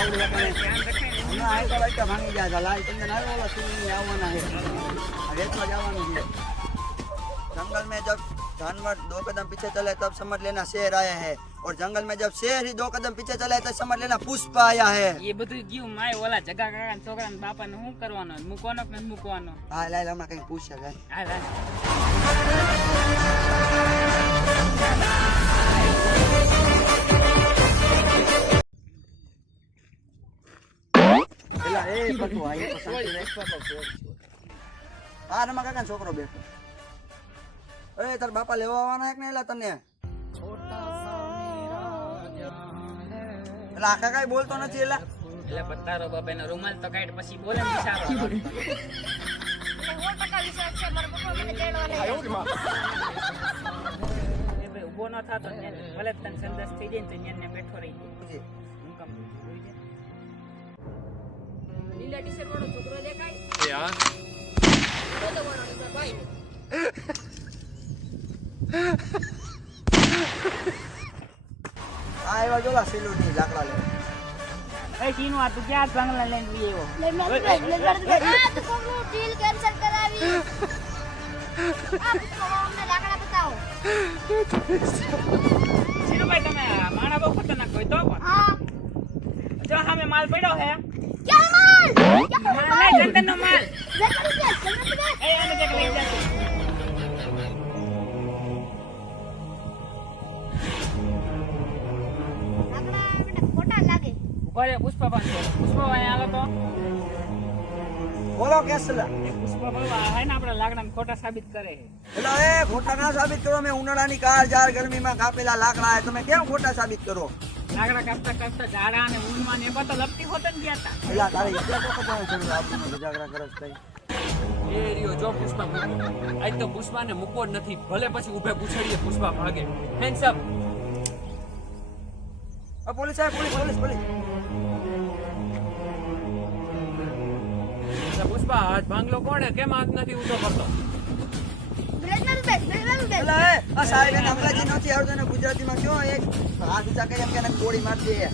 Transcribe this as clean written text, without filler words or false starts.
આવડે પણ ધ્યાન રખાય ને. હમણાં આયકા વાયકા ભાંગી જાય છે. લાલ ચંદન આવ્યો ઓલા સિંહ આવવાના છે. આ રેતમાં જવાનું છે. जंगल में जब जानवर 2 कदम पीछे चले तब समझ लेना शेर आया है और जंगल में जब शेर ही 2 कदम पीछे चले तो समझ लेना पुष्प आया है. એ બધું ગયું માય ઓલા જગા કાકા ને છોકરા ને બાપા ને શું કરવાનો મૂકવાનો કે નથી મૂકવાનો? હા લાલ હમણાં કઈ પૂછે જાય. હાલ હાલ. પેલા એ પટુ આ એ પસંદ હા રમા કાકા છોકરો બેઠો. એ તાર બાપા લેવા આવવાના એક ને એલા તને એલા આખા કઈ બોલતો નથી એલા એટલે પતારો બાપા એનો રૂમાલ તો કાઢ પછી બોલે ને સારો. એટલે 100% વિશ્વાસ છે મારા પપ્પા મને તેડવા લઈ જાય. એ ભાઈ ઊભો ન થાતો ને ભલે તને સંદેશ થઈ જાય ને તો ન્યાને બેઠો રહી જાય. હું કામ જોઈ જાય. લીલા ટી-શર્ટ વાળો છોકરો દેખાય એ હા તો વાળો છે ભાઈ આ એવા જોલા સિલુની લાકડા લે એ સીનું આ તું ક્યાં બંગલા લઈને વી આવ્યો? આ તો કોમનું ડીલ કેન્સલ કરાવી આ અમને લાકડા બતાવો સીનું ભાઈ તમે માણા બહુ ખતરનાક હોય તો પણ હા જો સામે માલ પડ્યો હે. ક્યાં માલ માલ નહીં ચંદનનો માલ. લેકડી એ આને દેખ લઈ જા તું. લાકડા મને ખોટા લાગે ઉભા રે પુષ્પા પાસે. પુષ્પા ભાઈ હાલો તો. બોલો કેસલા એ પુષ્પા ભાઈ હે ને આપણા લાકડાને ખોટા સાબિત કરે છે. એલા એ ખોટા ના સાબિત કરો. મેં ઉનાળાની કાર જાર ગરમીમાં કાપેલા લાકડા હે તમે કેમ ખોટા સાબિત કરો? લાકડા કાપતા કાપતા ઝાડા અને ઊનમાં ને એ બધા લપટી હોતન ગયા હતા. એલા તારે એટલા તો ખબર છે આપણને ઉજાગરા કરસ કઈ એ રહ્યો જો પુષ્પા મૂકો આજ તો પુષ્પાને મૂકો જ નથી ભલે પછી ઊભે પૂછડીએ પુષ્પા ભાગે હેન્ડ્સ અપ આ પોલીસ સાહેબ પોલીસ પુષ્પા હાથ ભાંગલો કોણે કેમ હાથ નથી ઊંચો કરતો બ્રેકમાં બેસ એલા એ આ સાહેબ એને અંગ્રેજી નથી આવડતું ને ગુજરાતીમાં કયો એક હાથ ઊંચા કરી એમ કે એને ગોળી મારી દે